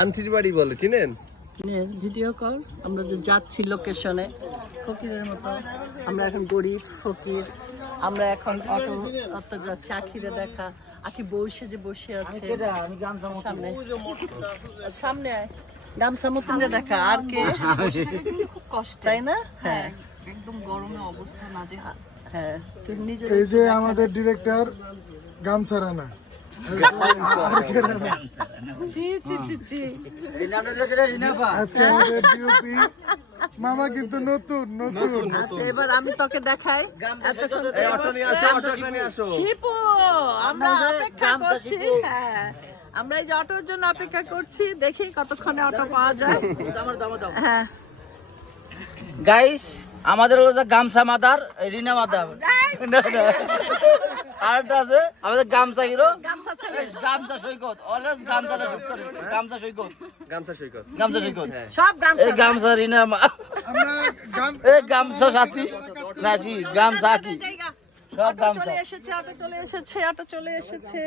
আন্টির বাড়ি বলে, চিনেন? Video call. আমরা যে যাচ্ছি লোকেশনে, ফকিরের মতো। আমরা এখন গরিব ফকির, আমরা এখন অটো যাচ্ছি। আখিরে দেখা, আখি বসে আছে সামনে সামনে আয়। গামছা মতন দেখা আর কে খুব কষ্ট, তাই না? হ্যাঁ একদম গরমে অবস্থা নাজেহাল। হ্যাঁ, তুই নিজে এই যে আমাদের ডিরেক্টর গামছা রানা। জি জি জি জি। আজকে আমাদের ডিওপি মামা কিন্তু নতুন। আচ্ছা, এবার আমি তোকে দেখাই। শিপু, আমরা অপেক্ষা করছি। হ্যাঁ, আমরা এই যে অটোর জন্য অপেক্ষা করছি, দেখি কতক্ষণে অটো পাওয়া যায়। হ্যাঁ গাইস, আমাদের হলো গামছা মাদার রিনা মাদার, আরেকটা আছে আমাদের গামছা হিরো, গামছা সৈকত, অলওয়েজ গামছা শুট করে, গামছা সৈকত, সব গামছা, এই গামছা রিনা এই গামছা সাথী নাকি গামছা কি সব গামছা চলে এসেছে, অটো চলে এসেছে।